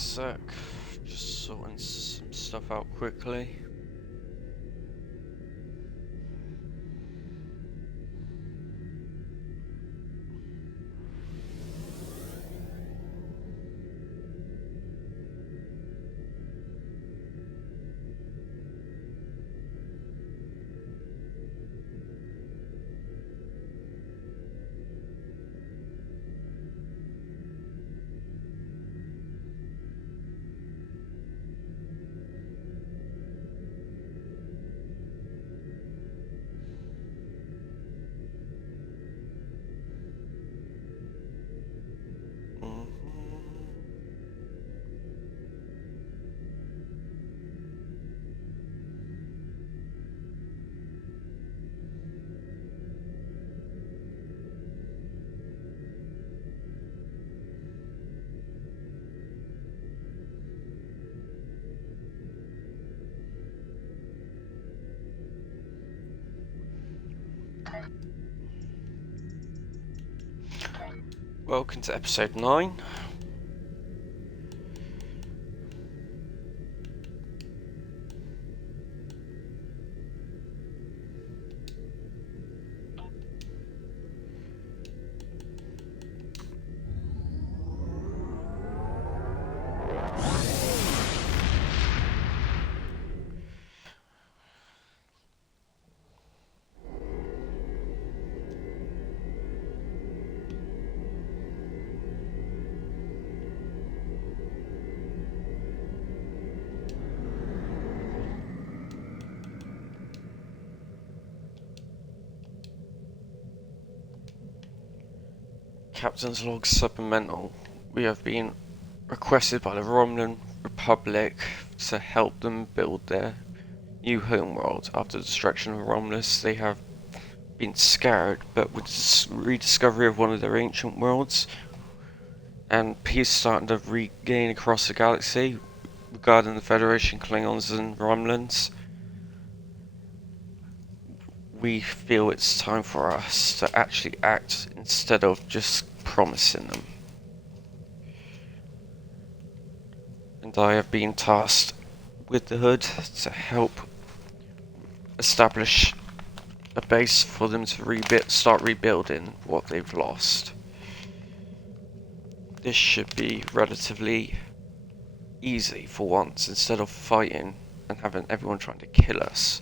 sec. Just sorting some stuff out quickly. Welcome to episode 9. Captain's log supplemental. We have been requested by the Romulan Republic to help them build their new homeworld. After the destruction of Romulus, they have been scattered, but with the rediscovery of one of their ancient worlds and peace starting to regain across the galaxy regarding the Federation, Klingons and Romulans, we feel it's time for us to actually act instead of just promising them. And I have been tasked with the Hood to help establish a base for them to start rebuilding what they've lost. This should be relatively easy for once, instead of fighting and having everyone trying to kill us.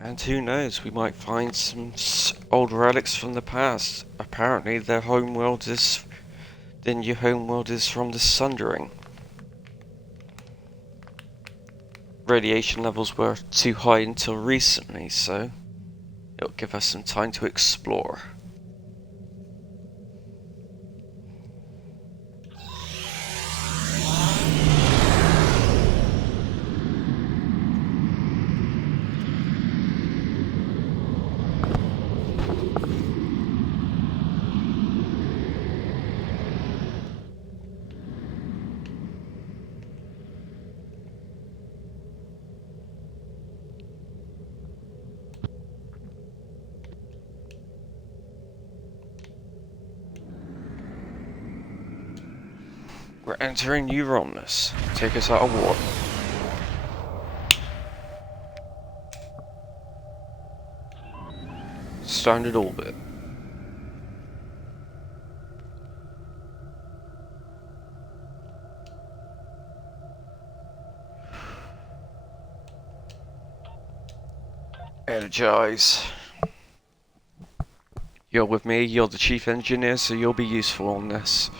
And who knows, we might find some old relics from the past. Apparently their homeworld is... the new homeworld is from the Sundering. Radiation levels were too high until recently, so it'll give us some time to explore. We're entering New Romulus. Take us out of war. Standard orbit. Energize. You're with me, you're the chief engineer, so you'll be useful on this.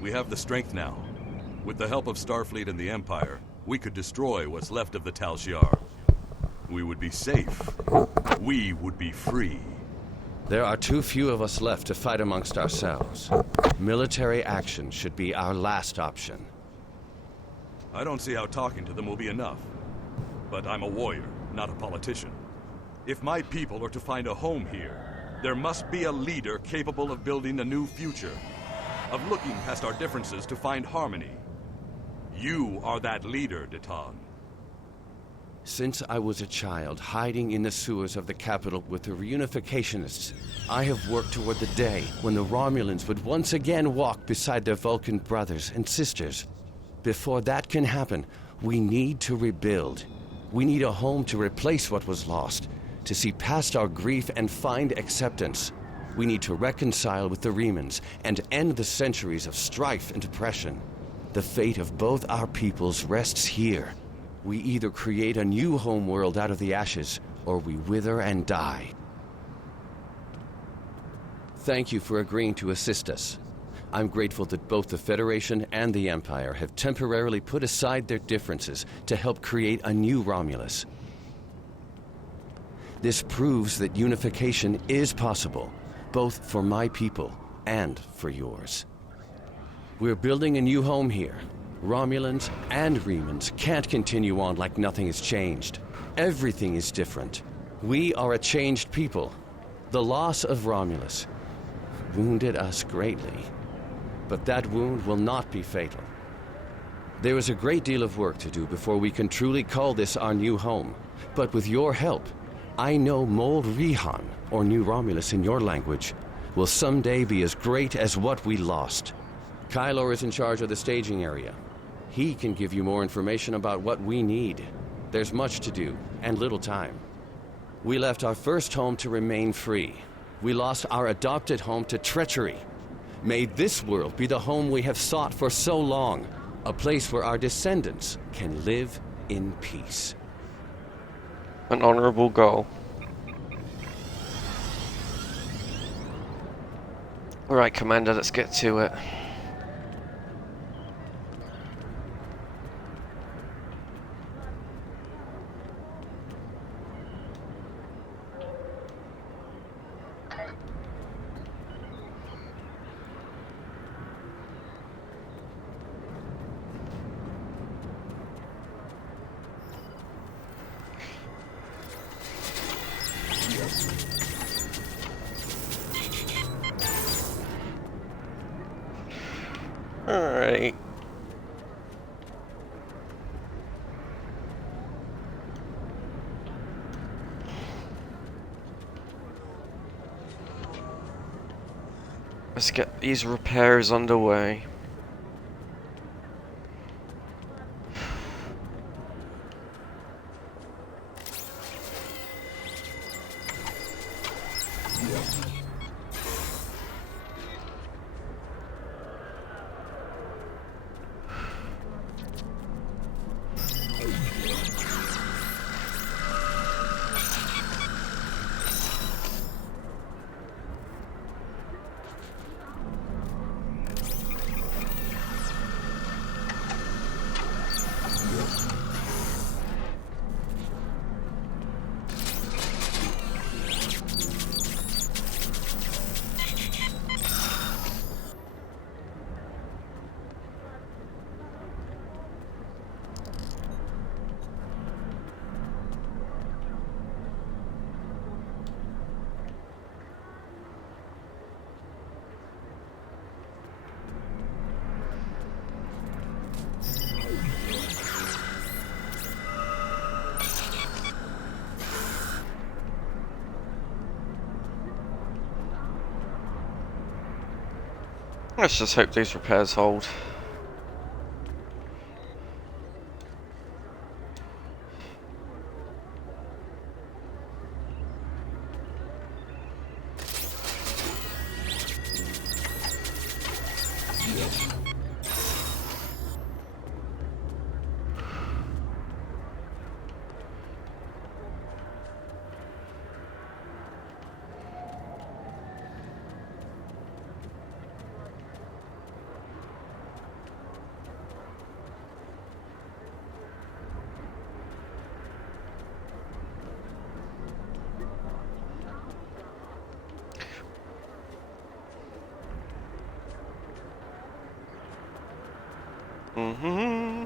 We have the strength now. With the help of Starfleet and the Empire, we could destroy what's left of the Tal Shiar. We would be safe. We would be free. There are too few of us left to fight amongst ourselves. Military action should be our last option. I don't see how talking to them will be enough. But I'm a warrior, not a politician. If my people are to find a home here, there must be a leader capable of building a new future, of looking past our differences to find harmony. You are that leader, Deton. Since I was a child, hiding in the sewers of the capital with the reunificationists, I have worked toward the day when the Romulans would once again walk beside their Vulcan brothers and sisters. Before that can happen, we need to rebuild. We need a home to replace what was lost, to see past our grief and find acceptance. We need to reconcile with the Remans and end the centuries of strife and oppression. The fate of both our peoples rests here. We either create a new homeworld out of the ashes, or we wither and die. Thank you for agreeing to assist us. I'm grateful that both the Federation and the Empire have temporarily put aside their differences to help create a new Romulus. This proves that unification is possible, both for my people and for yours. We're building a new home here. Romulans and Remans can't continue on like nothing has changed. Everything is different. We are a changed people. The loss of Romulus wounded us greatly, but that wound will not be fatal. There is a great deal of work to do before we can truly call this our new home, but with your help, I know Mold Rihan, or New Romulus in your language, will someday be as great as what we lost. Kylor is in charge of the staging area. He can give you more information about what we need. There's much to do, and little time. We left our first home to remain free. We lost our adopted home to treachery. May this world be the home we have sought for so long, a place where our descendants can live in peace. An honorable goal. Alright, Commander, let's get to it. Alright. Let's get these repairs underway. Let's just hope these repairs hold. Mm-hmm.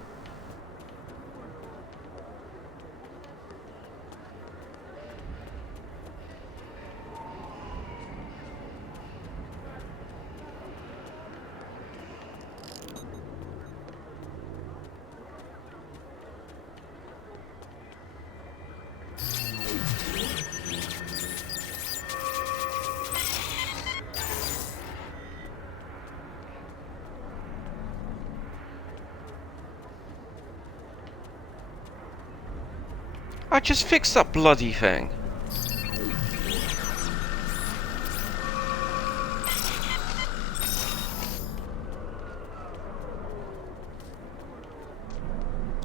I just fixed that bloody thing.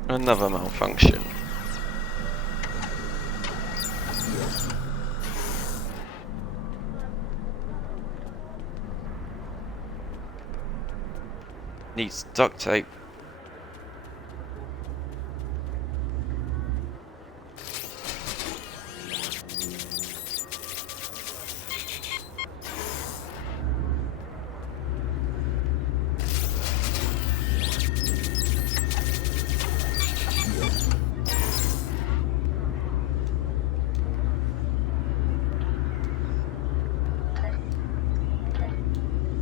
Another malfunction. Needs duct tape.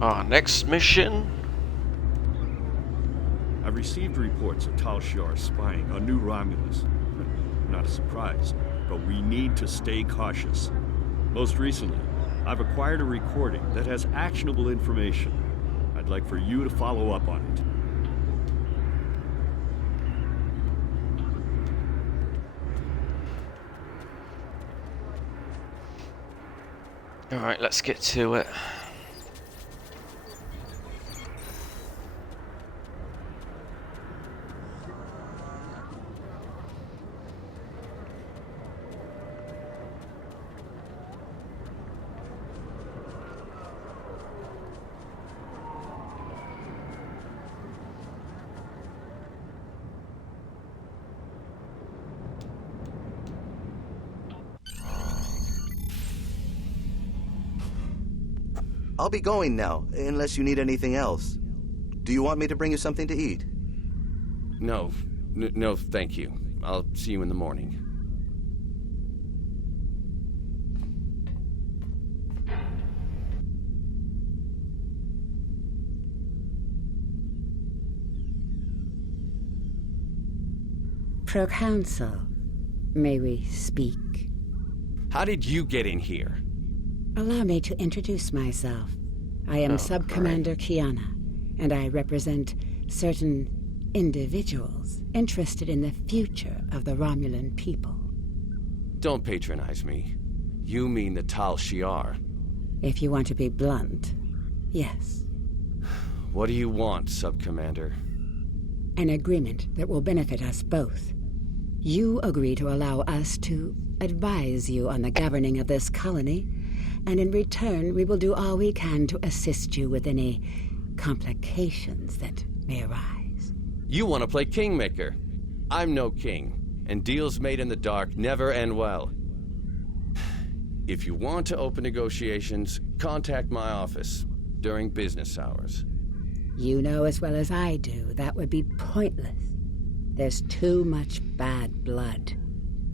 Our next mission. I've received reports of Tal Shiar spying on new Romulus. Not a surprise, but we need to stay cautious. Most recently, I've acquired a recording that has actionable information. I'd like for you to follow up on it. Alright, let's get to it. I'll be going now, unless you need anything else. Do you want me to bring you something to eat? No, no, thank you. I'll see you in the morning. Proconsul, may we speak? How did you get in here? Allow me to introduce myself. I am Sub-Commander Kiana, and I represent certain individuals interested in the future of the Romulan people. Don't patronize me. You mean the Tal Shiar. If you want to be blunt, yes. What do you want, Sub-Commander? An agreement that will benefit us both. You agree to allow us to advise you on the governing of this colony, and in return we will do all we can to assist you with any complications that may arise. You want to play kingmaker. I'm no king, and deals made in the dark never end well. If you want to open negotiations, contact my office during business hours. You know as well as I do that would be pointless. There's too much bad blood,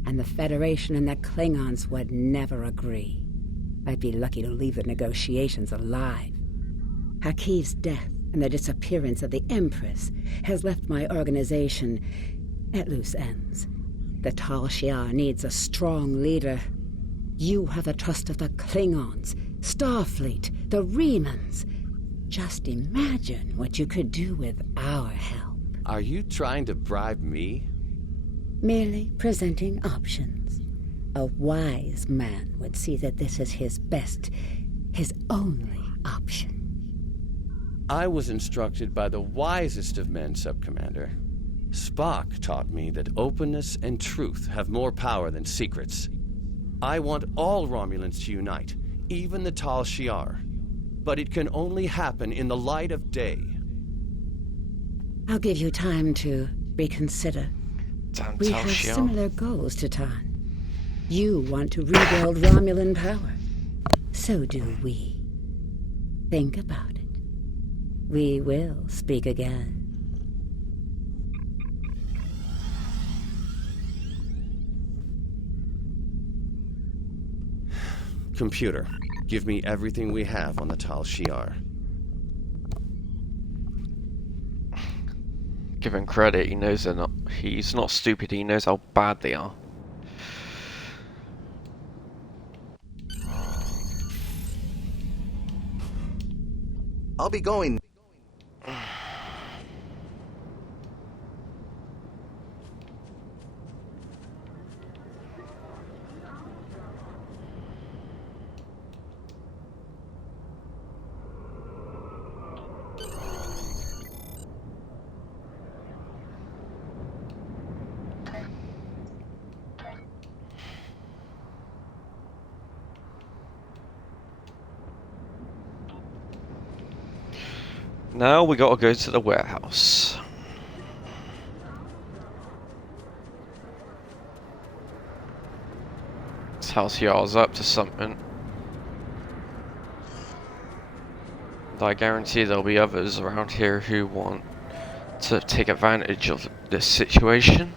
and the Federation and the Klingons would never agree. I'd be lucky to leave the negotiations alive. Hakiv's death and the disappearance of the Empress has left my organization at loose ends. The Tal Shiar needs a strong leader. You have the trust of the Klingons, Starfleet, the Remans. Just imagine what you could do with our help. Are you trying to bribe me? Merely presenting options. A wise man would see that this is his best, his only option. I was instructed by the wisest of men, Sub-Commander. Spock taught me that openness and truth have more power than secrets. I want all Romulans to unite, even the Tal Shiar. But it can only happen in the light of day. I'll give you time to reconsider. Damn We Tal have Shiar. similar goals, Titan. You want to rebuild Romulan power. So do we. Think about it. We will speak again. Computer, give me everything we have on the Tal Shiar. Give him credit, he knows they're not. He's not stupid, he knows how bad they are. I'll be going. Now we gotta go to the warehouse. This house yard's up to something. And I guarantee there'll be others around here who want to take advantage of this situation.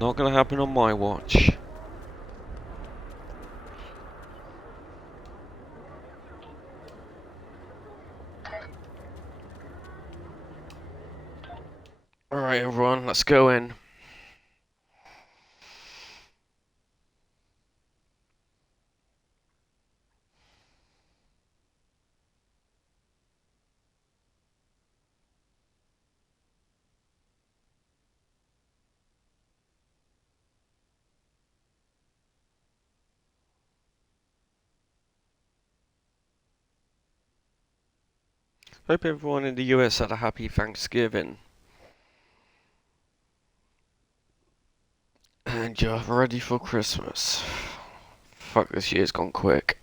Not gonna happen on my watch. Alright everyone, let's go in. Hope everyone in the US had a happy Thanksgiving. And you're ready for Christmas. Fuck, this year's gone quick.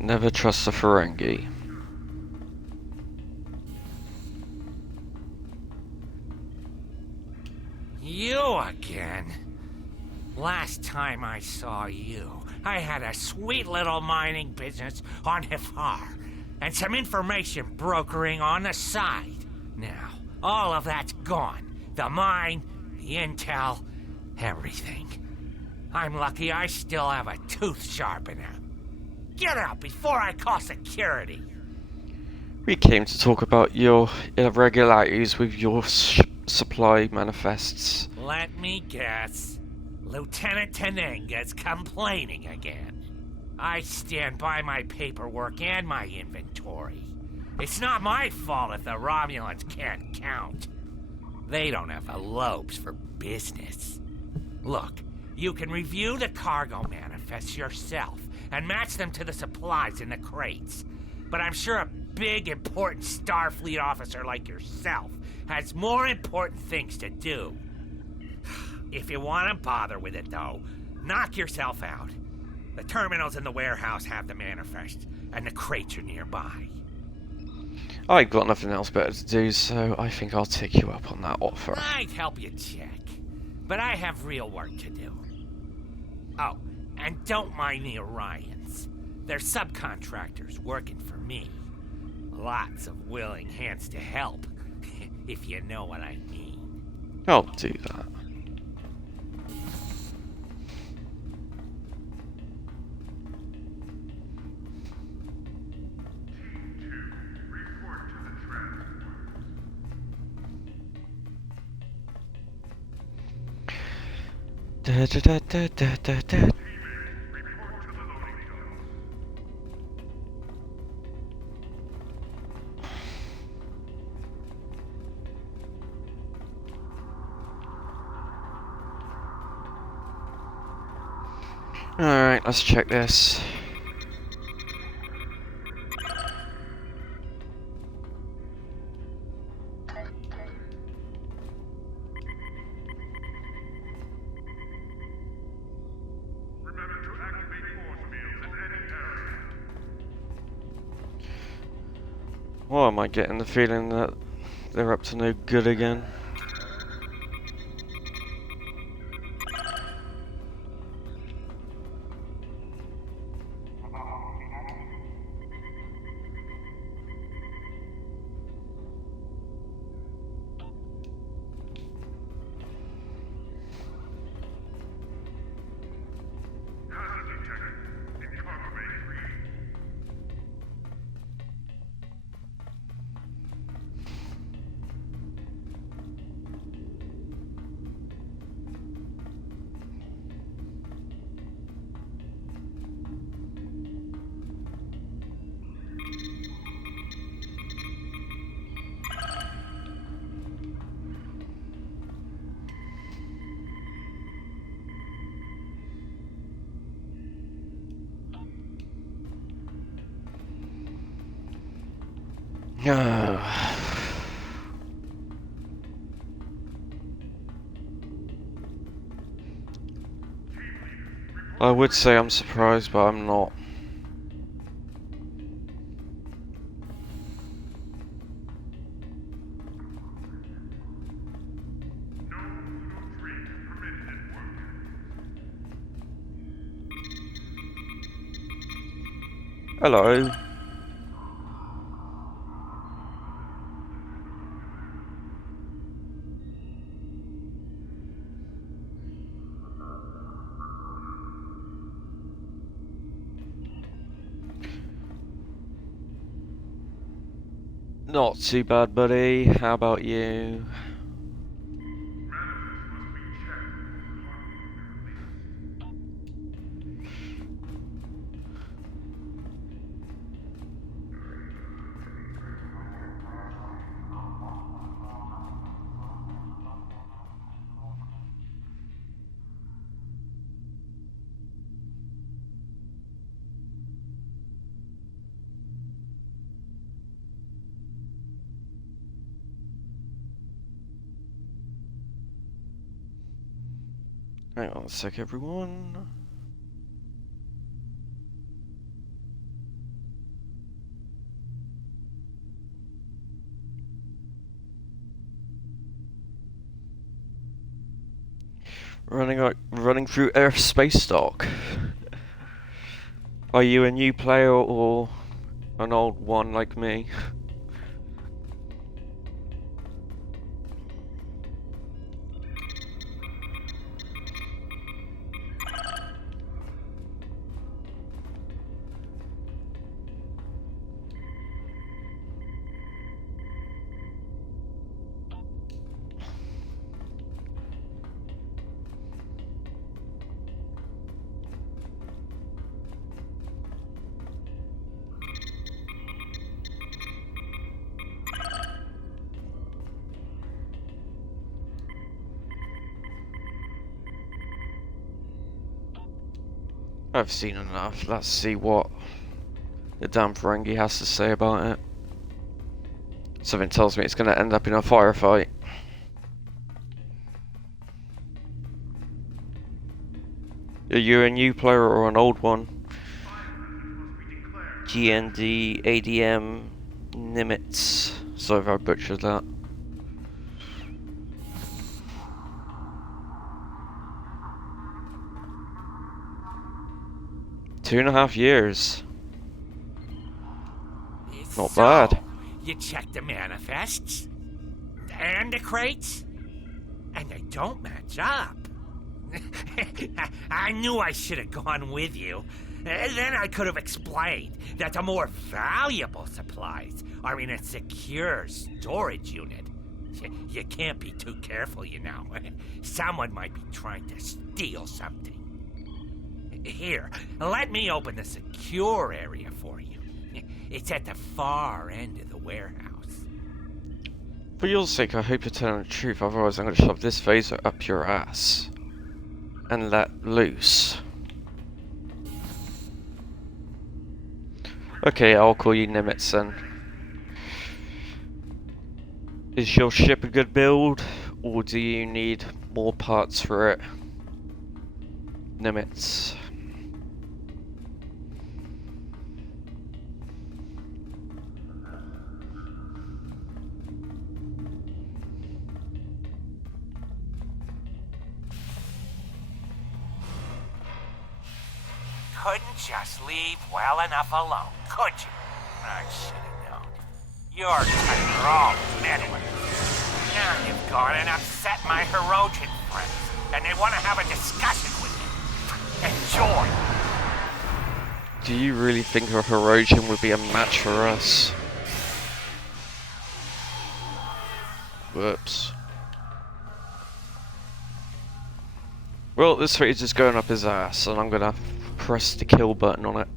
Never trust a Ferengi. You again? Last time I saw you, I had a sweet little mining business on Hifar, and some information brokering on the side. Now, all of that's gone. The mine, the intel, everything. I'm lucky I still have a tooth sharpener. Get out before I call security! We came to talk about your irregularities with your supply manifests. Let me guess. Lieutenant Tenenga's complaining again. I stand by my paperwork and my inventory. It's not my fault if the Romulans can't count. They don't have the lobes for business. Look, you can review the cargo manifests yourself and match them to the supplies in the crates. But I'm sure a big, important Starfleet officer like yourself has more important things to do. If you want to bother with it, though, knock yourself out. The terminals in the warehouse have the manifest, and the crates are nearby. I've got nothing else better to do, so I think I'll take you up on that offer. I'd help you check, but I have real work to do. Oh, and don't mind the Orions. They're subcontractors working for me. Lots of willing hands to help, if you know what I mean. I'll do that. Da, da, da, da, da, da, da. Alright, let's check this. Why am I getting the feeling that they're up to no good again? I would say I'm surprised, but I'm not. Hello. Not too bad, buddy. How about you? Hang on a sec, everyone. Running through airspace dock. Are you a new player or an old one like me? I've seen enough. Let's see what the damn Ferengi has to say about it. Something tells me it's going to end up in a firefight. Are you a new player or an old one? GND, ADM, Nimitz. Sorry if I butchered that. Two and a half years. Not bad. You check the manifests and the crates, and they don't match up. I knew I should have gone with you. Then I could have explained that the more valuable supplies are in a secure storage unit. You can't be too careful, you know. Someone might be trying to steal something. Here, let me open the secure area for you. It's at the far end of the warehouse. For your sake, I hope you're telling the truth, otherwise I'm going to shove this phaser up your ass. And let loose. Okay, I'll call you Nimitz then. Is your ship a good build, or do you need more parts for it? Nimitz. Couldn't just leave well enough alone, could you? I should have known. Your type are all meddling. Now you've gone and upset my Herodian friends, and they want to have a discussion with you. Enjoy! Do you really think a Herodian would be a match for us? Whoops. Well, this phaser's just going up his ass, and I'm gonna press the kill button on it.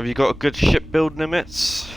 Have you got a good ship build limits?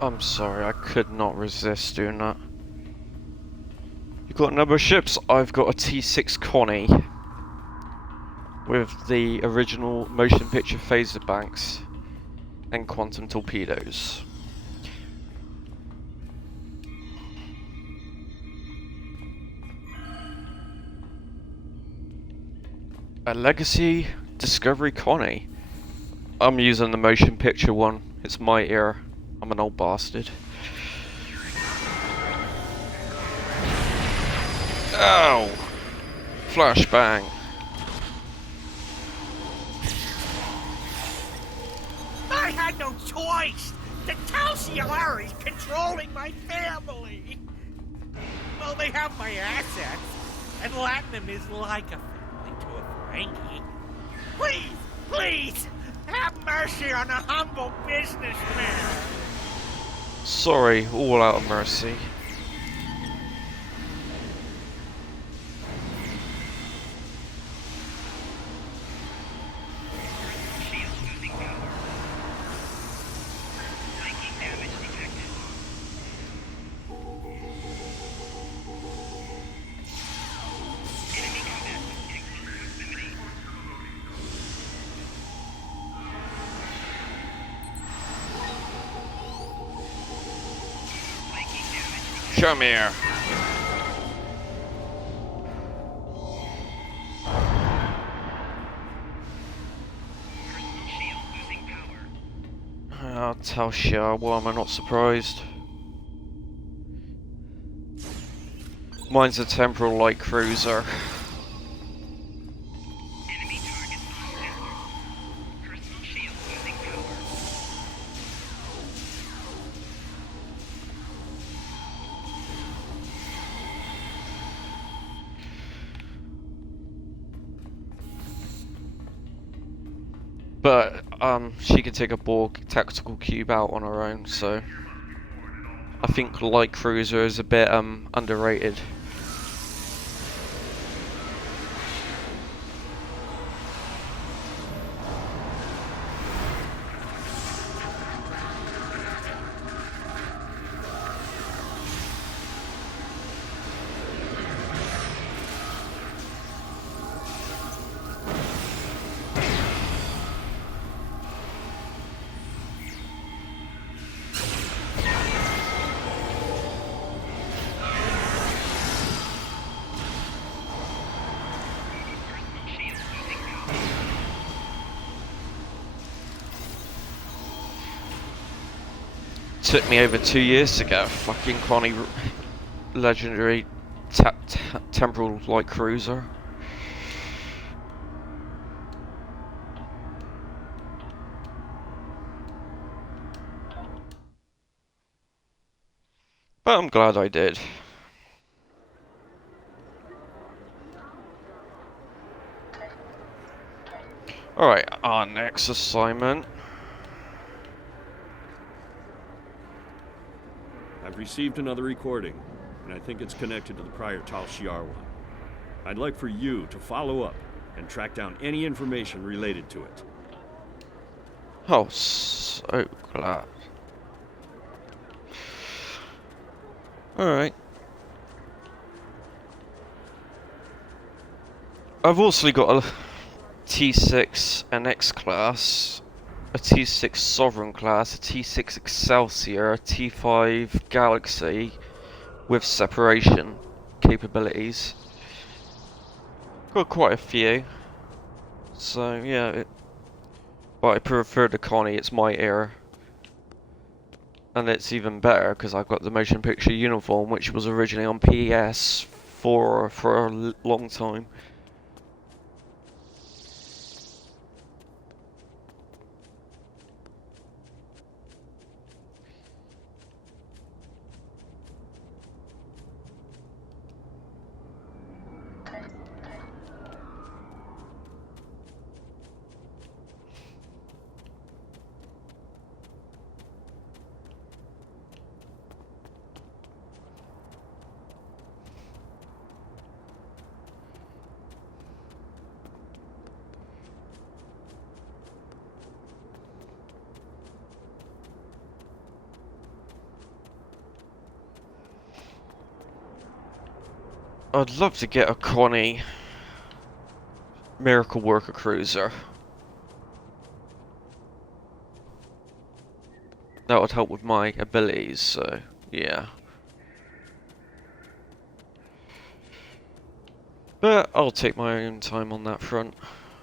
I'm sorry, I could not resist doing that. You've got a number of ships. I've got a T6 Connie with the original motion picture phaser banks and quantum torpedoes. A Legacy Discovery Connie. I'm using the motion picture one. It's my era. I'm an old bastard. Ow! Flashbang. I had no choice! The Tal Shiar is controlling my family! Well, they have my assets, and Latinum is like a family to a Frankie. Please, please, have mercy on a humble businessman! Sorry, all out of mercy. Come here. I'll tell Shah, why am I not surprised? Mine's a temporal light cruiser. But she can take a Borg tactical cube out on her own, so I think light cruiser is a bit underrated. Took me over 2 years to get a fucking Connie legendary temporal light cruiser. But I'm glad I did. Alright, our next assignment. I've received another recording, and I think it's connected to the prior Tal Shiar one. I'd like for you to follow up and track down any information related to it. Oh, so glad. Alright. I've also got a T6 NX class, a T6 Sovereign class, a T6 Excelsior, a T5 Galaxy, with separation capabilities. Got quite a few. So yeah, but I prefer the Connie, it's my era. And it's even better because I've got the motion picture uniform, which was originally on PS4 for a long time. I'd love to get a Connie Miracle Worker Cruiser. That would help with my abilities, so yeah. But I'll take my own time on that front.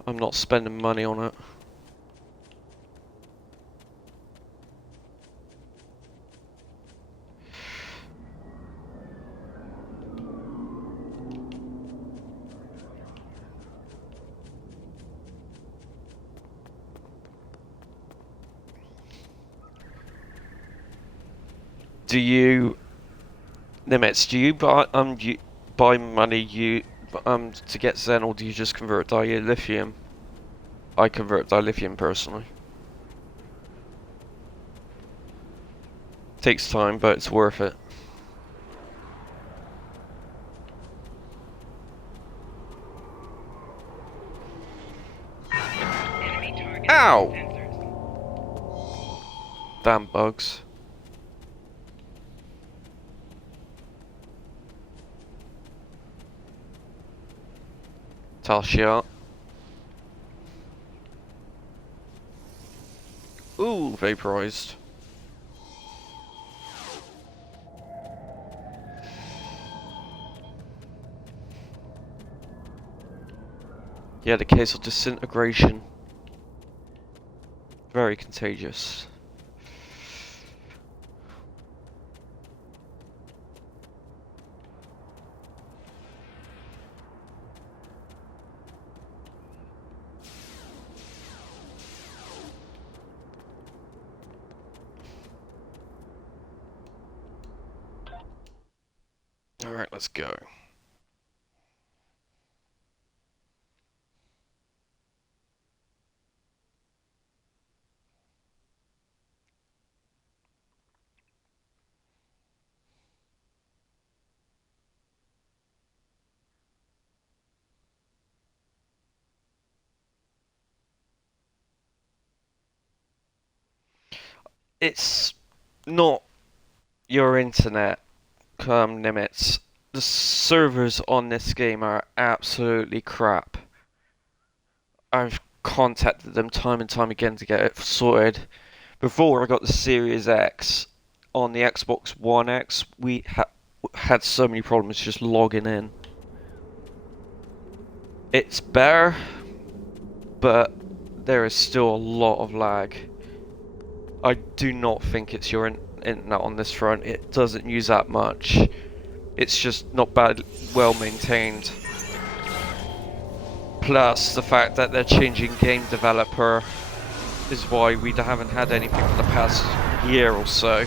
I'm not spending money on it. Do you, Nimitz, do you buy money to get Zen, or do you just convert dilithium? I convert dilithium personally. Takes time, but it's worth it. Ow! Damn bugs. Tal Shiar. Ooh, vaporized. Yeah, the case of disintegration. Very contagious. Alright, let's go. It's not your internet, Nimitz. The servers on this game are absolutely crap. I've contacted them time and time again to get it sorted. Before I got the Series X, on the Xbox One X, we had so many problems just logging in. It's better, but there is still a lot of lag. I do not think it's your internet on this front. It doesn't use that much. It's just not well maintained. Plus, the fact that they're changing game developer is why we haven't had anything for the past year or so.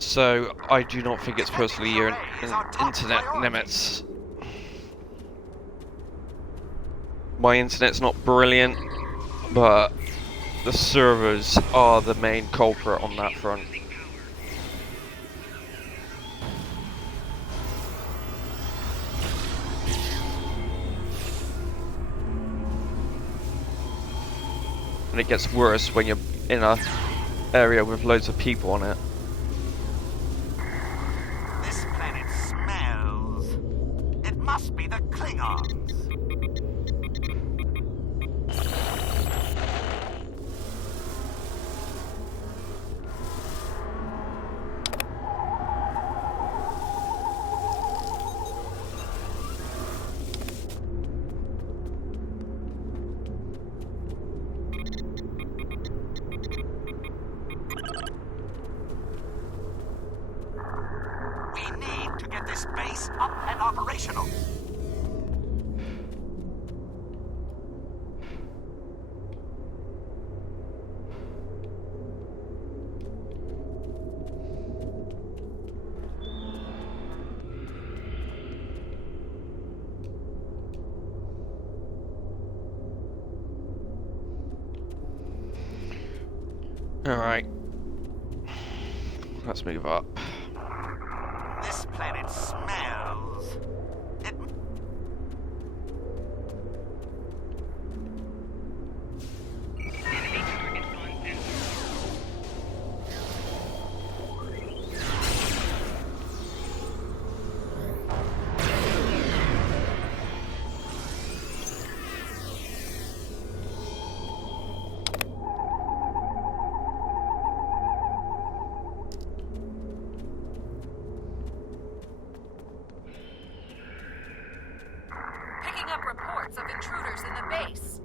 So, I do not think it's personally your internet, Nimitz. My internet's not brilliant, but the servers are the main culprit on that front. And it gets worse when you're in a area with loads of people on it. This planet smells. It must be the Klingons. This base up and operational. Alright. Let's move up. This planet smells. It... Picking up reports of intruders in the base.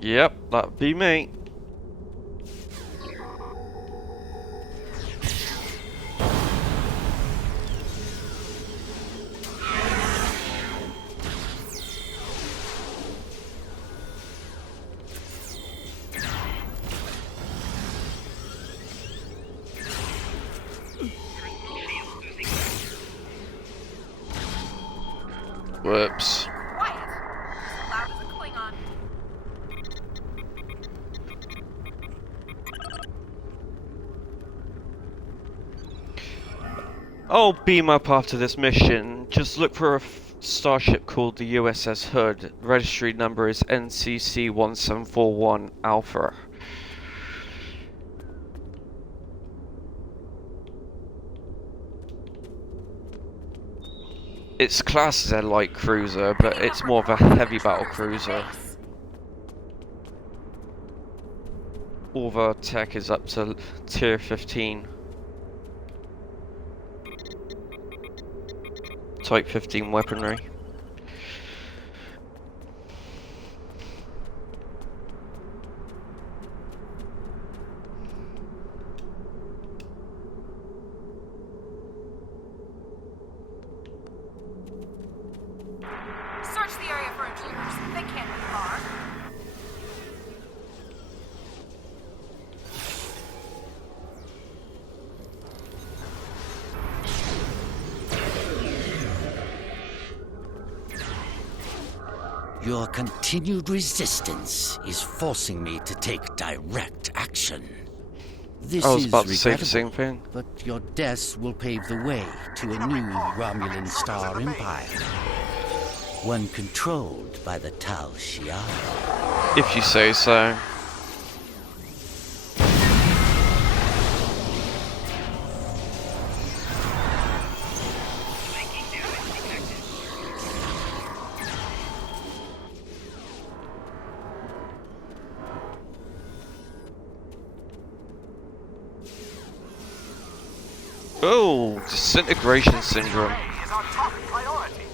Yep, that'd be me. Whoops. Quiet. As loud as a Klingon. I'll beam up after this mission. Just look for a starship called the USS Hood. Registry number is NCC 1741 Alpha. It's classed as a light cruiser, but it's more of a heavy battle cruiser. All of our tech is up to tier 15. Type 15 weaponry. Search the area for intruders. They can't be far. Your continued resistance is forcing me to take direct action. This I was is about to say the regrettable, same thing. but your deaths will pave the way to a new Romulan star empire. One controlled by the Tal Shiar. If you say so. Oh, disintegration syndrome. Is our top priority.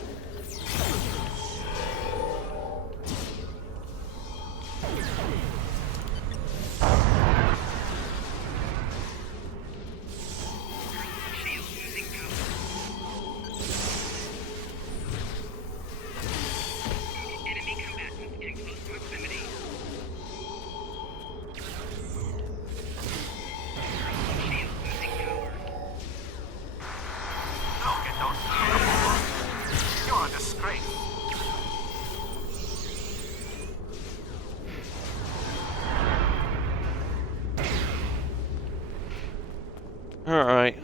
Look at those uniforms. You're a disgrace. Alright,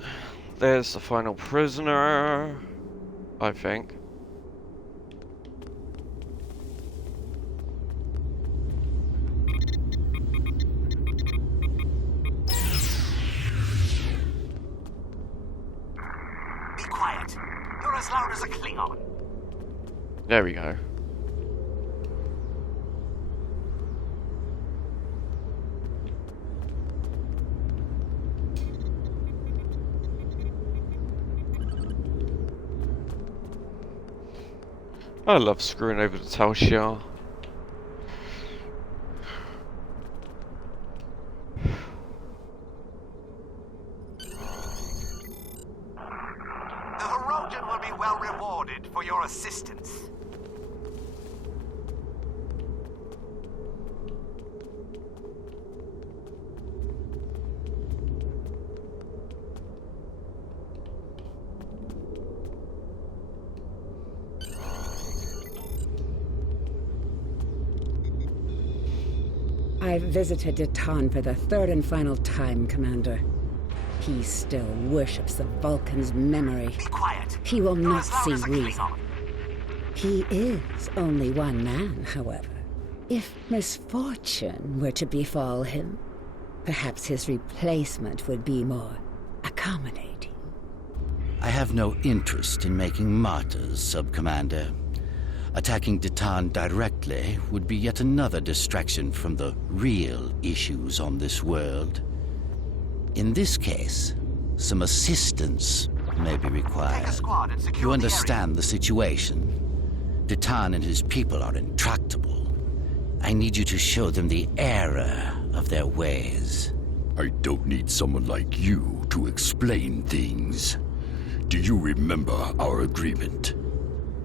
there's the final prisoner, I think. Be quiet. You're as loud as a Klingon. There we go. I love screwing over the Tal Shiar. The Hirogen well rewarded for your assistance. I've visited Detan for the third and final time, Commander. He still worships the Vulcan's memory. Be quiet. He will You're not as loud see as a reason. Klingon. He is only one man, however. If misfortune were to befall him, perhaps his replacement would be more accommodating. I have no interest in making martyrs, Sub-Commander. Attacking Detan directly would be yet another distraction from the real issues on this world. In this case, some assistance may be required. Take a squad and secure You the understand the situation? Detan and his people are intractable. I need you to show them the error of their ways. I don't need someone like you to explain things. Do you remember our agreement?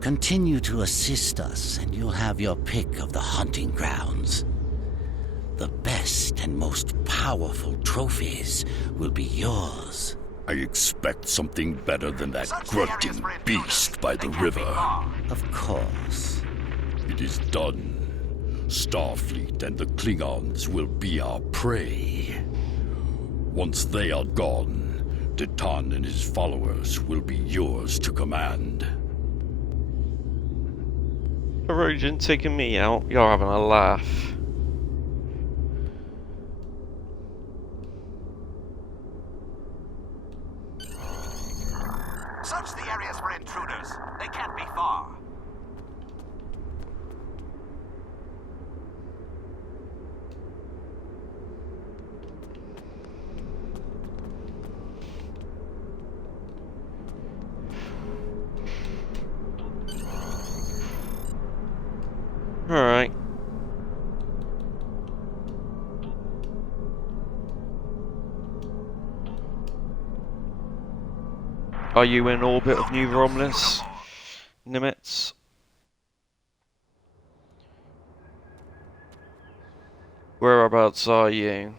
Continue to assist us, and you'll have your pick of the hunting grounds. The best and most powerful trophies will be yours. I expect something better than that Search the areas grunting for intruders. beast by the They can't be river. far. Of course. It is done. Starfleet and the Klingons will be our prey. Once they are gone, Detan and his followers will be yours to command. Erosion taking me out. You're having a laugh. Search the areas for intruders. They can't be far. Alright. Are you in orbit of New Romulus? Nimitz? Whereabouts are you?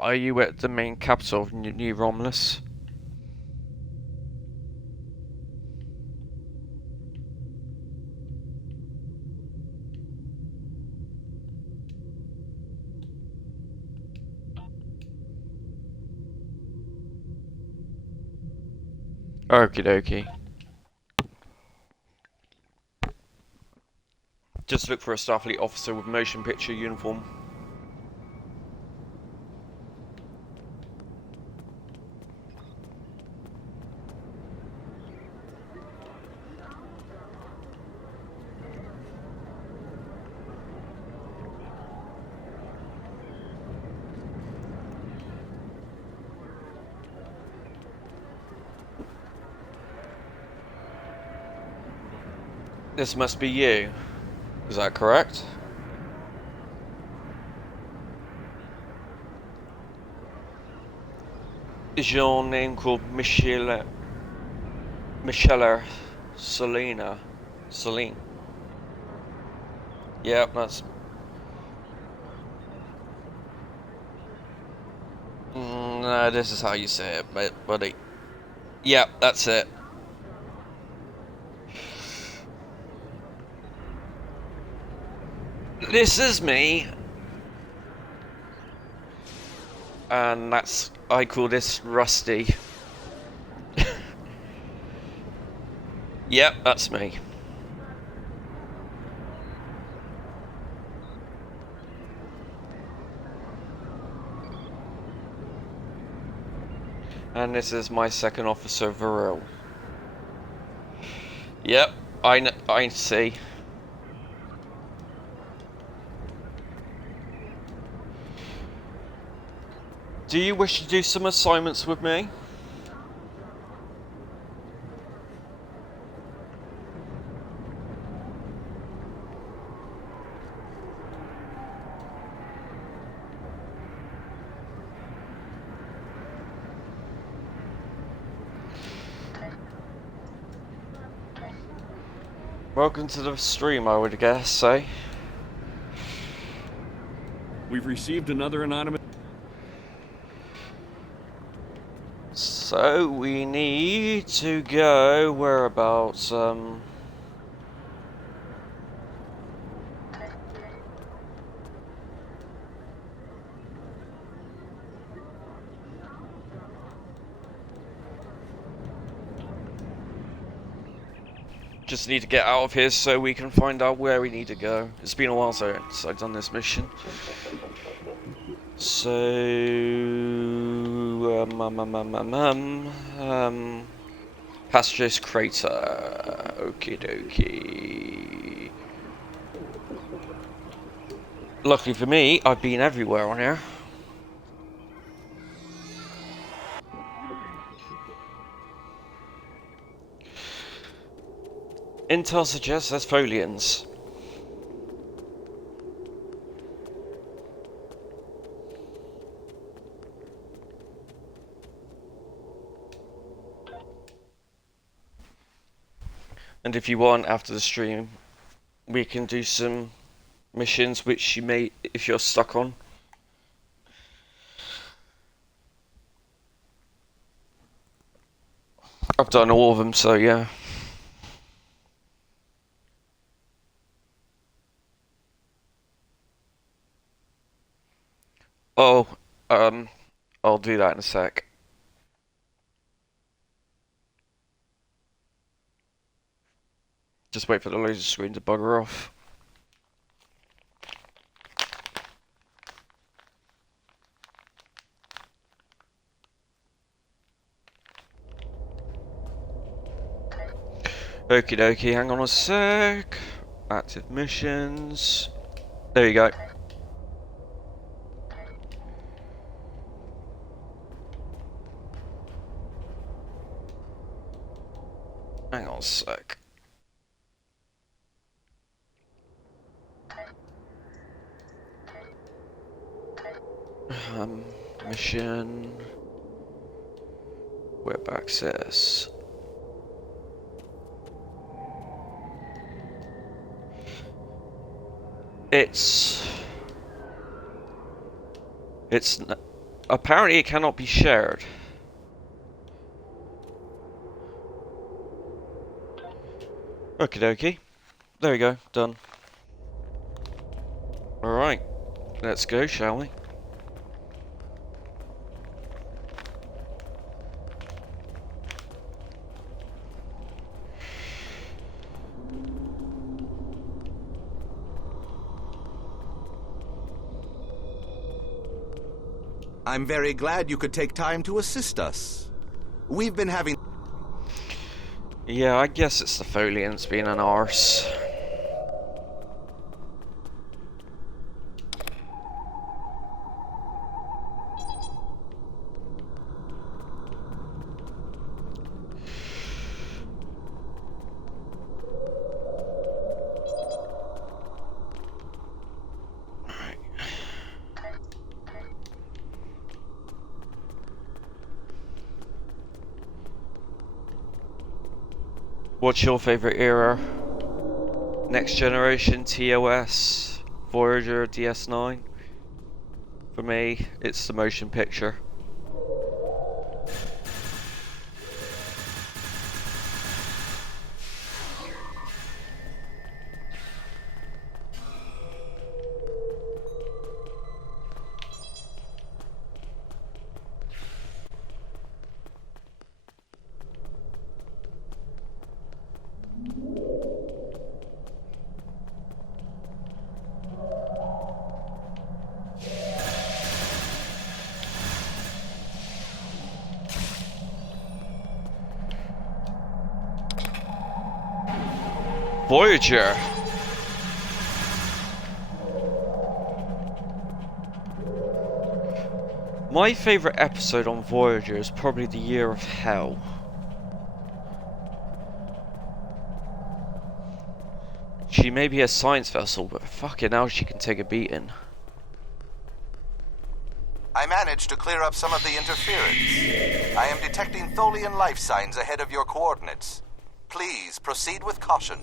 Are you at the main capital of New Romulus? Okie dokie. Just look for a Starfleet officer with motion picture uniform. This must be you. Is that correct? Is your name called Michelle Selena? Celine? Yep, that's... No, this is how you say it, buddy. Yep, that's it. This is me. And that's... I call this Rusty. Yep, that's me. And this is my second officer, Viril. Yep, I see. Do you wish to do some assignments with me? Welcome to the stream, I would guess, say. We've received another anonymous... So, we need to go whereabouts, just need to get out of here so we can find out where we need to go. It's been a while since I've done this mission. So, Passages Crater. Okie dokie. Luckily for me, I've been everywhere on here. Intel suggests there's Folians. And if you want, after the stream, we can do some missions which you may, if you're stuck on. I've done all of them, so yeah. Oh, I'll do that in a sec. Just wait for the laser screen to bugger off. Okie dokie, hang on a sec. Active missions. There you go. Hang on a sec. Mission. Web access. Apparently it cannot be shared. Okie dokie. There we go, done. Alright, let's go, shall we? I'm very glad you could take time to assist us. We've been having... Yeah, I guess it's the Folians being an arse. What's your favourite era? Next Generation, TOS, Voyager, DS9? For me, it's the motion picture. Voyager. My favourite episode on Voyager is probably the Year of Hell. She may be a science vessel, but fucking hell, she can take a beating. I managed to clear up some of the interference. I am detecting Tholian life signs ahead of your coordinates. Please proceed with caution.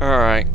Alright.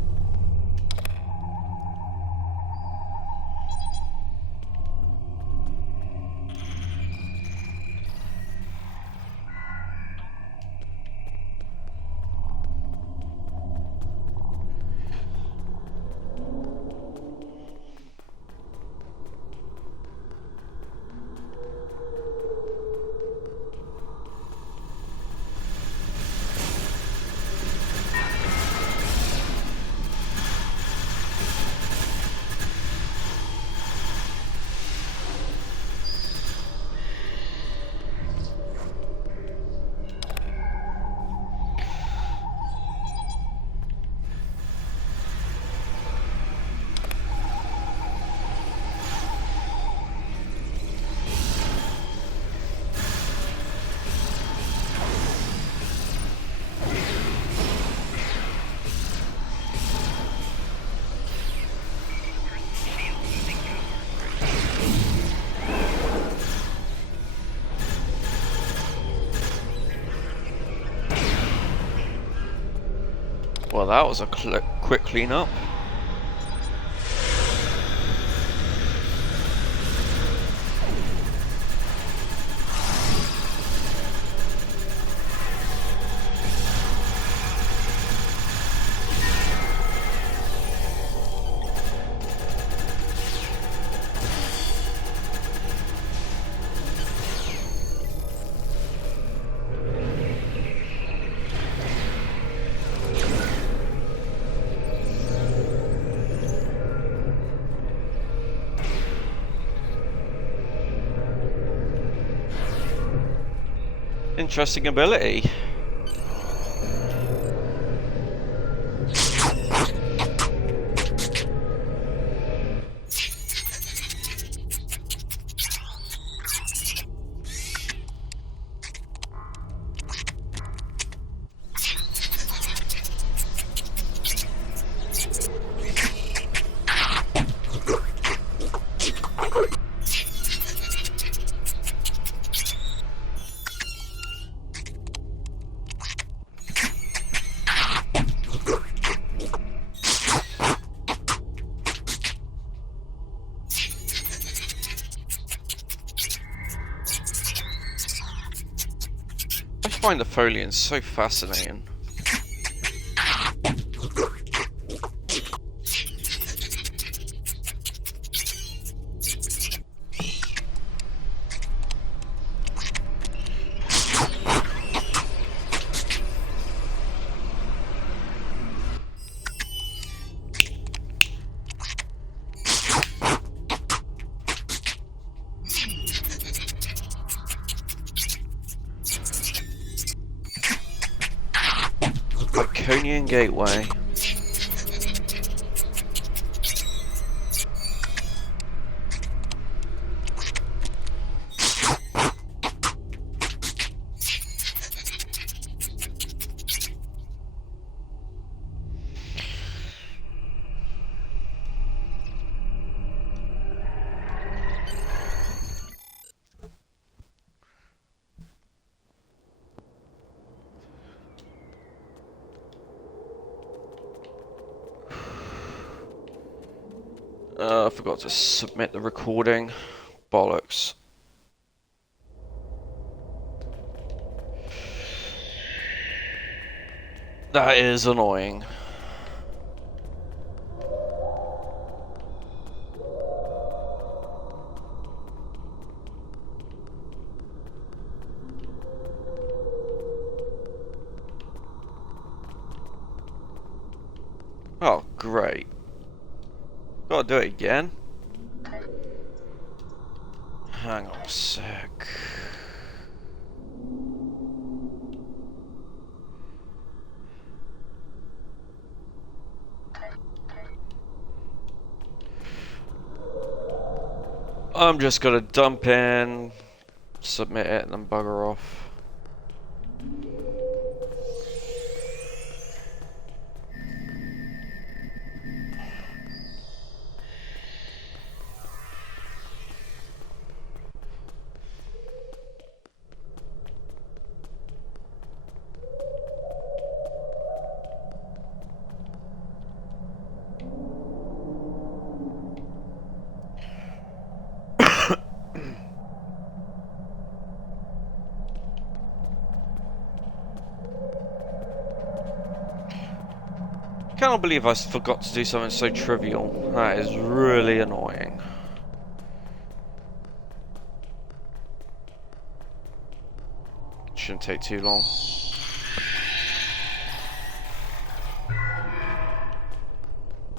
Well, that was a quick clean-up. Interesting ability. I find the Folians so fascinating. Iconian Gateway. I forgot to submit the recording. Bollocks. That is annoying. Oh, great. Gotta do it again. Hang on a sec. I'm just gonna dump in, submit it, and then bugger off. Cannot believe I forgot to do something so trivial. That is really annoying. Shouldn't take too long.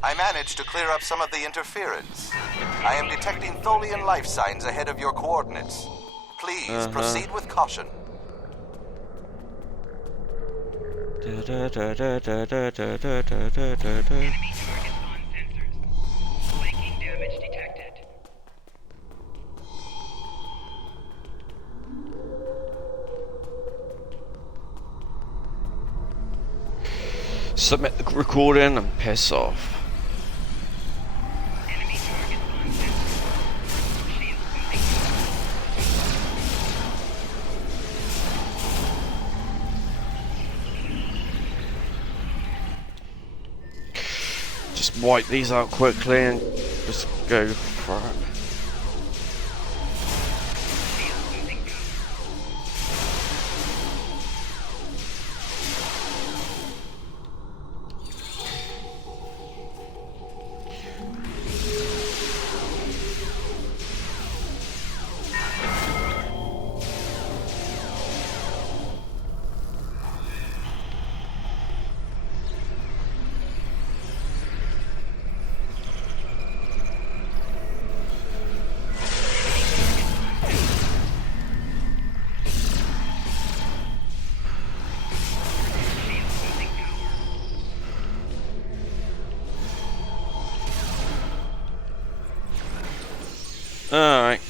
I managed to clear up some of the interference. I am detecting Tholian life signs ahead of your coordinates. Please proceed with caution. Enemy targets on sensors. Flanking damage detected. Submit the recording and piss off. Enemy targets on sensors. Shield moving. Just wipe these out quickly and just go for it. Shield losing power. Alright.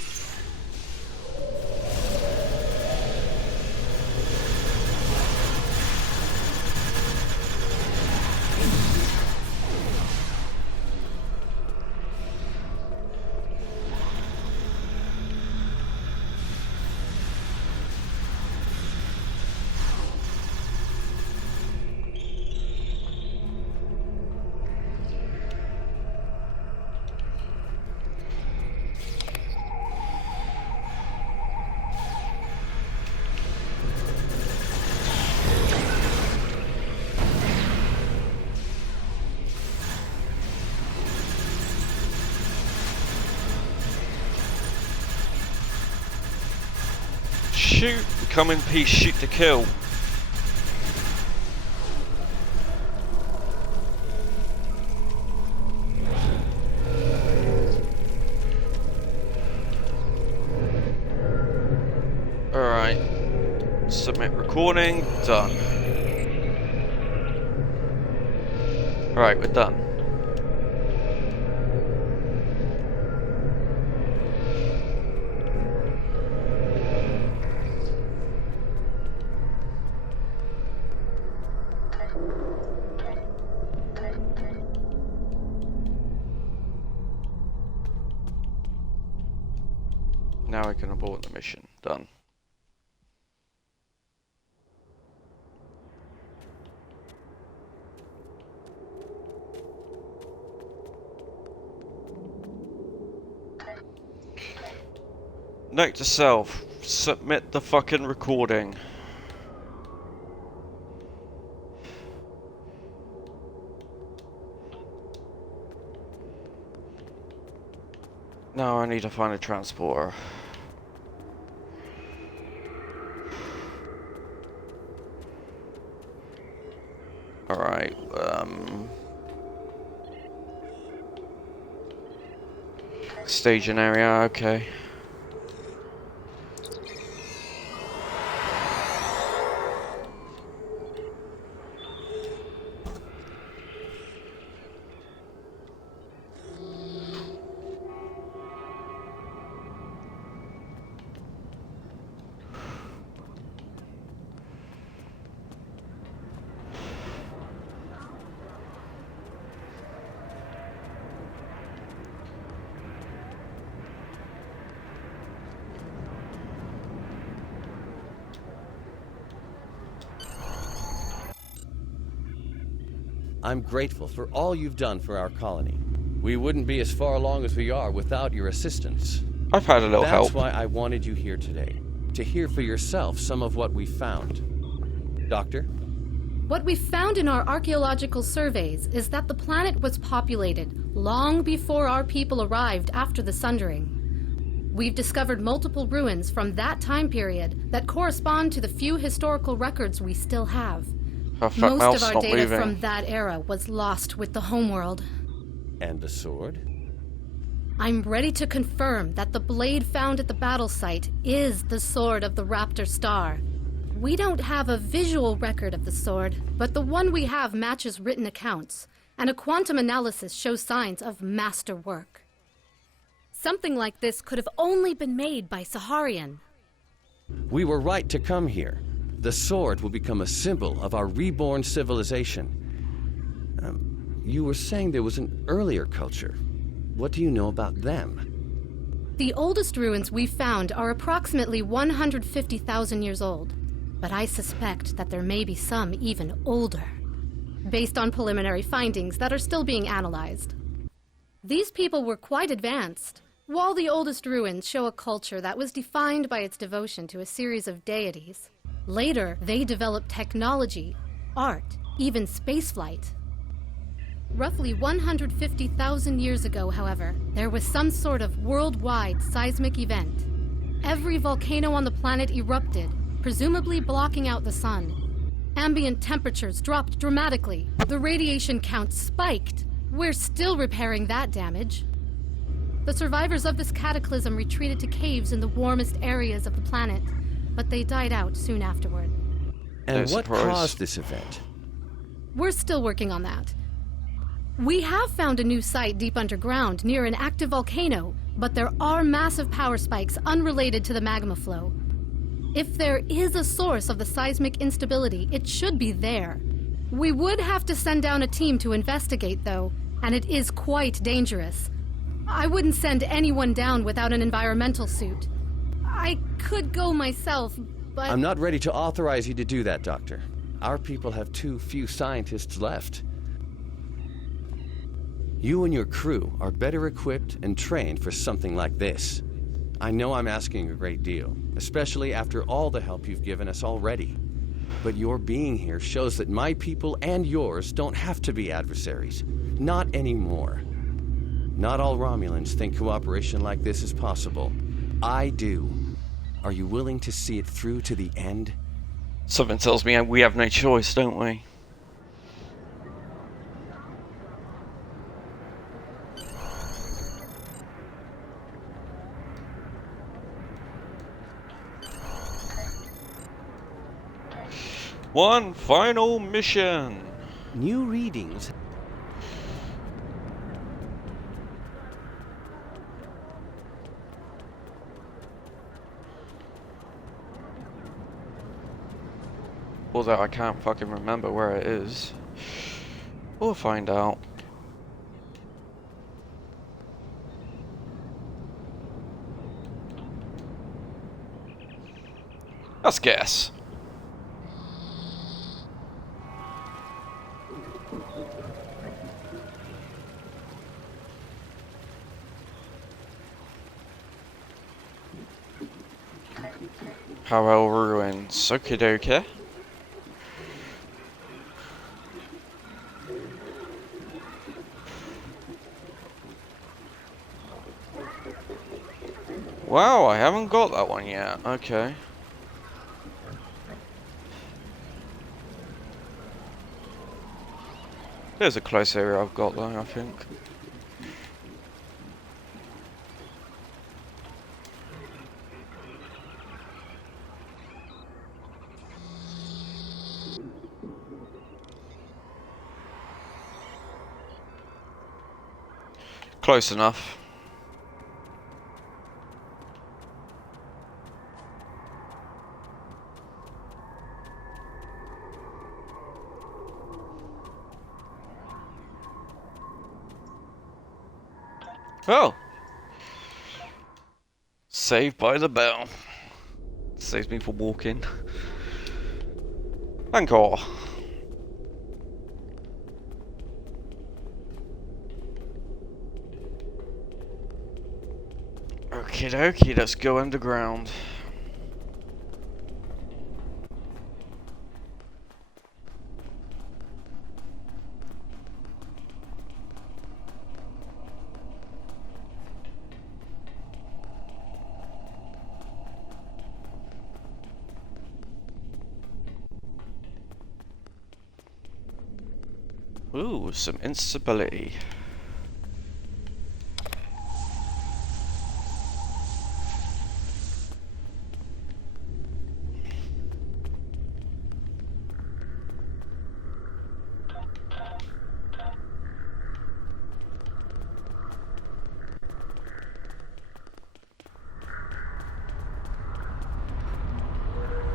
Shoot! Come in peace, shoot to kill. Alright. Submit recording. Done. Alright, we're done. Now we can abort the mission. Done. Note to self, submit the fucking recording. Now I need to find a transporter. Alright, staging area, okay. I'm grateful for all you've done for our colony. We wouldn't be as far along as we are without your assistance. I've had a little help. That's why I wanted you here today, to hear for yourself some of what we found. Doctor? What we found in our archaeological surveys is that the planet was populated long before our people arrived after the Sundering. We've discovered multiple ruins from that time period that correspond to the few historical records we still have. Most of our data from that era was lost with the homeworld. And the sword? I'm ready to confirm that the blade found at the battle site is the sword of the Raptor Star. We don't have a visual record of the sword, but the one we have matches written accounts, and a quantum analysis shows signs of masterwork. Something like this could have only been made by Saharian. We were right to come here. The sword will become a symbol of our reborn civilization. You were saying there was an earlier culture. What do you know about them? The oldest ruins we found are approximately 150,000 years old, but I suspect that there may be some even older, based on preliminary findings that are still being analyzed. These people were quite advanced. While the oldest ruins show a culture that was defined by its devotion to a series of deities, later, they developed technology, art, even spaceflight. Roughly 150,000 years ago, however, there was some sort of worldwide seismic event. Every volcano on the planet erupted, presumably blocking out the sun. Ambient temperatures dropped dramatically. The radiation count spiked. We're still repairing that damage. The survivors of this cataclysm retreated to caves in the warmest areas of the planet, but they died out soon afterward. And what caused this event? We're still working on that. We have found a new site deep underground near an active volcano, but there are massive power spikes unrelated to the magma flow. If there is a source of the seismic instability, it should be there. We would have to send down a team to investigate, though, and it is quite dangerous. I wouldn't send anyone down without an environmental suit. I could go myself, but... I'm not ready to authorize you to do that, Doctor. Our people have too few scientists left. You and your crew are better equipped and trained for something like this. I know I'm asking a great deal, especially after all the help you've given us already. But your being here shows that my people and yours don't have to be adversaries. Not anymore. Not all Romulans think cooperation like this is possible. I do. Are you willing to see it through to the end? Something tells me we have no choice, don't we? One final mission. New readings. Although I can't fucking remember where it is. We'll find out. Let's guess. Parallel ruins. Okie dokie. Wow, I haven't got that one yet. Okay. There's a close area I've got though, I think. Close enough. Oh! Saved by the bell. Saves me from walking. Encore. Okie dokie, let's go underground. Ooh, some instability.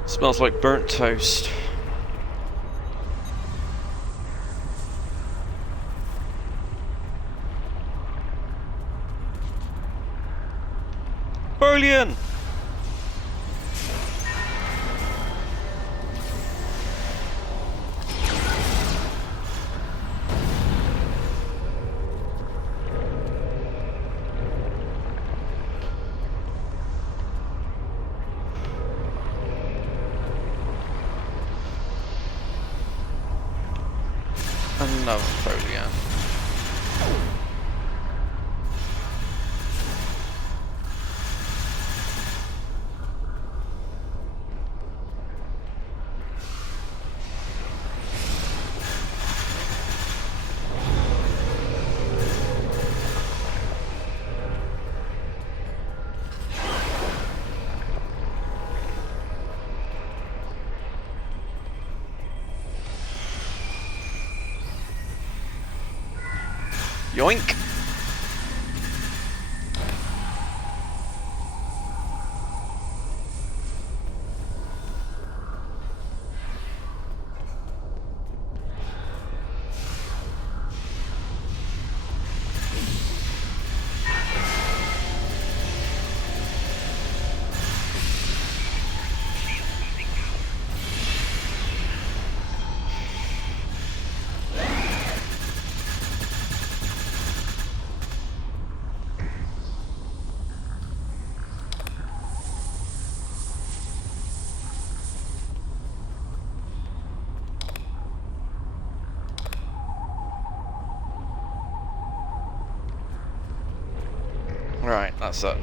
Smells like burnt toast. Bolian! Another Bolian. Yoink! Right, that's that.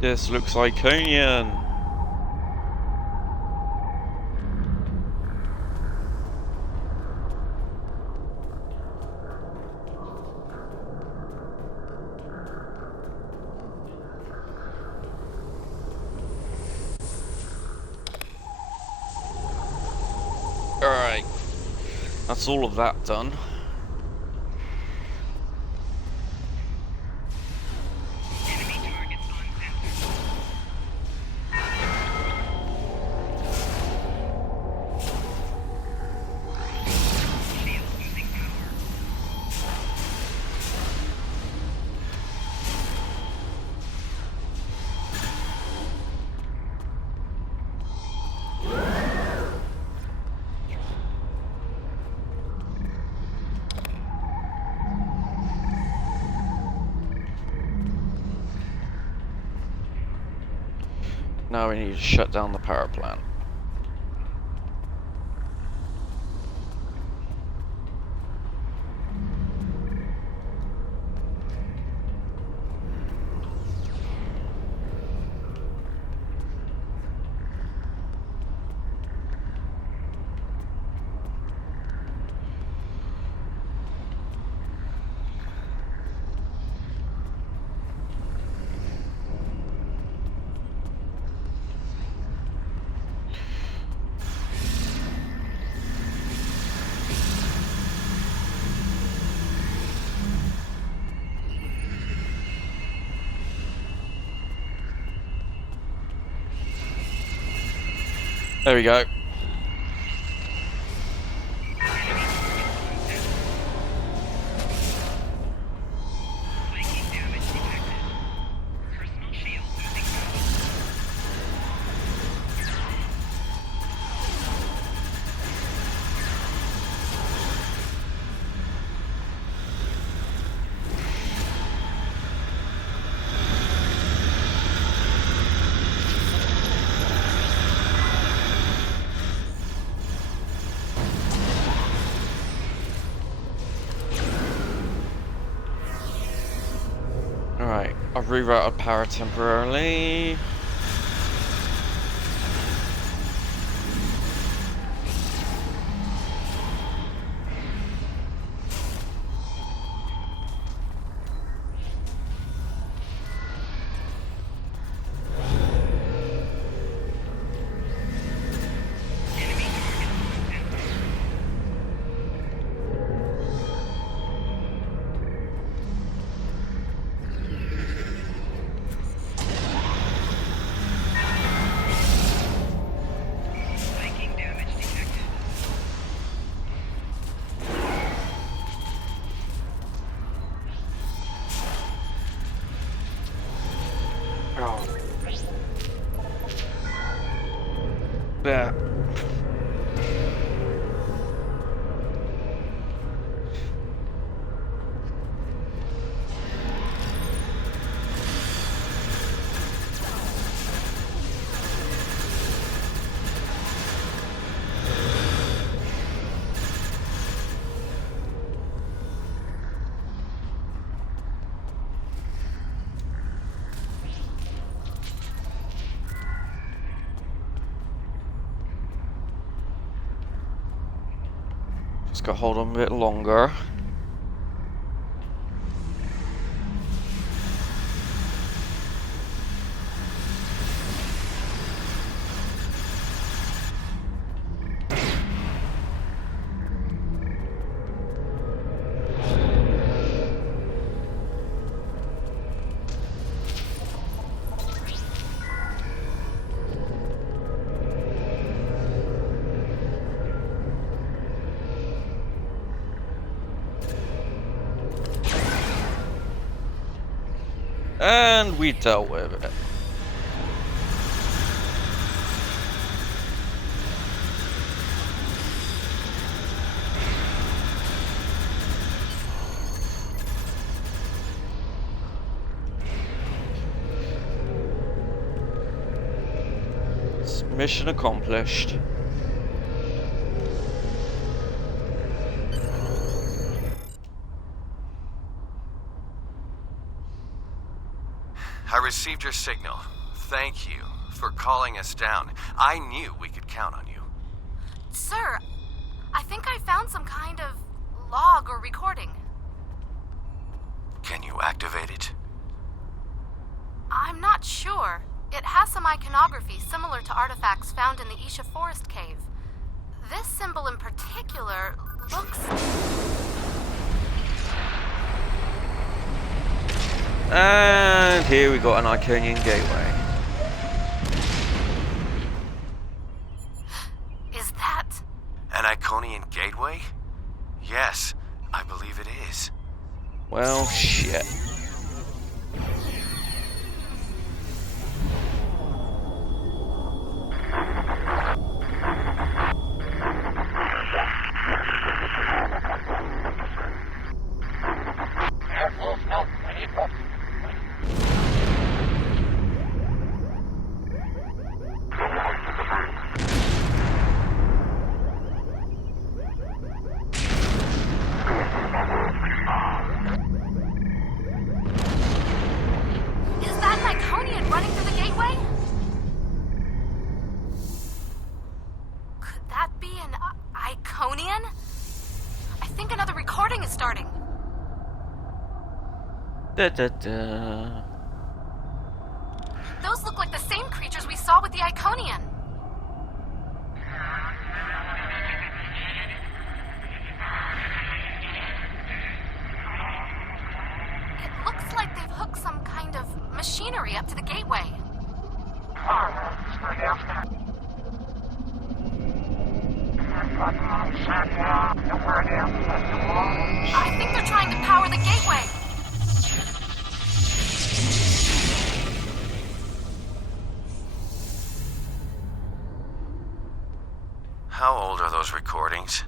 This looks Iconian. That's all of that done. Now we need to shut down the power plant. There we go. Alright, I've rerouted power temporarily. There. Just gotta hold on a bit longer. And we dealt with it. Mission accomplished. I received your signal. Thank you for calling us down. I knew we could count on you. Sir, I think I found some kind of log or recording. Can you activate it? I'm not sure. It has some iconography similar to artifacts found in the Isha Forest Cave. This symbol in particular looks... And here we got an Iconian gateway. Is that... An Iconian gateway? Yes, I believe it is. Well, shit. Da-da-da. Those look like the same creatures we saw with the Iconian. It looks like they've hooked some kind of machinery up to the gateway. I think they're trying to power the gateway. How old are those recordings?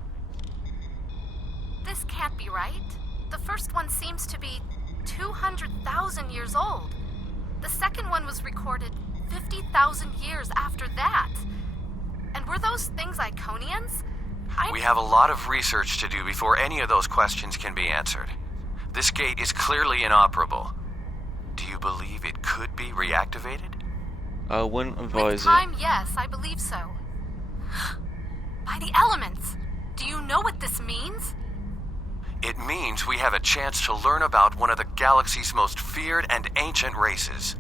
This can't be right. The first one seems to be 200,000 years old. The second one was recorded 50,000 years after that. And were those things Iconians? We have a lot of research to do before any of those questions can be answered. This gate is clearly inoperable. Do you believe it could be reactivated? I wouldn't advise With time, yes, I believe so. By the elements! Do you know what this means? It means we have a chance to learn about one of the galaxy's most feared and ancient races.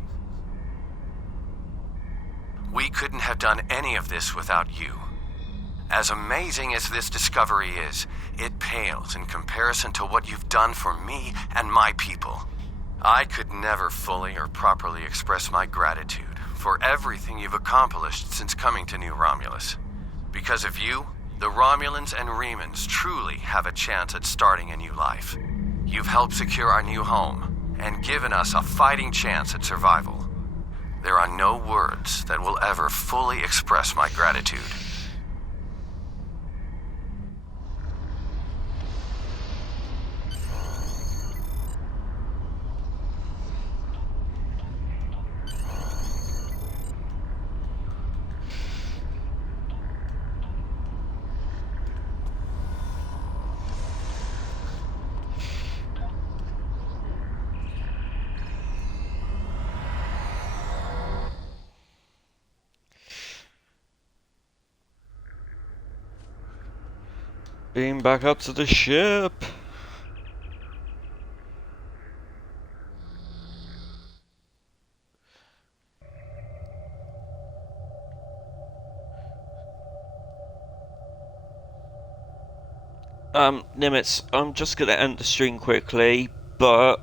We couldn't have done any of this without you. As amazing as this discovery is, it pales in comparison to what you've done for me and my people. I could never fully or properly express my gratitude for everything you've accomplished since coming to New Romulus. Because of you, the Romulans and Remans truly have a chance at starting a new life. You've helped secure our new home and given us a fighting chance at survival. There are no words that will ever fully express my gratitude. Beam back up to the ship. Nimitz, I'm just gonna end the stream quickly, but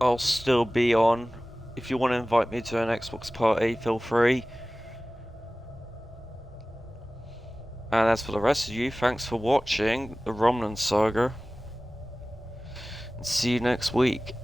I'll still be on. If you want to invite me to an Xbox party, feel free. And as for the rest of you, thanks for watching the Romulan saga. And see you next week.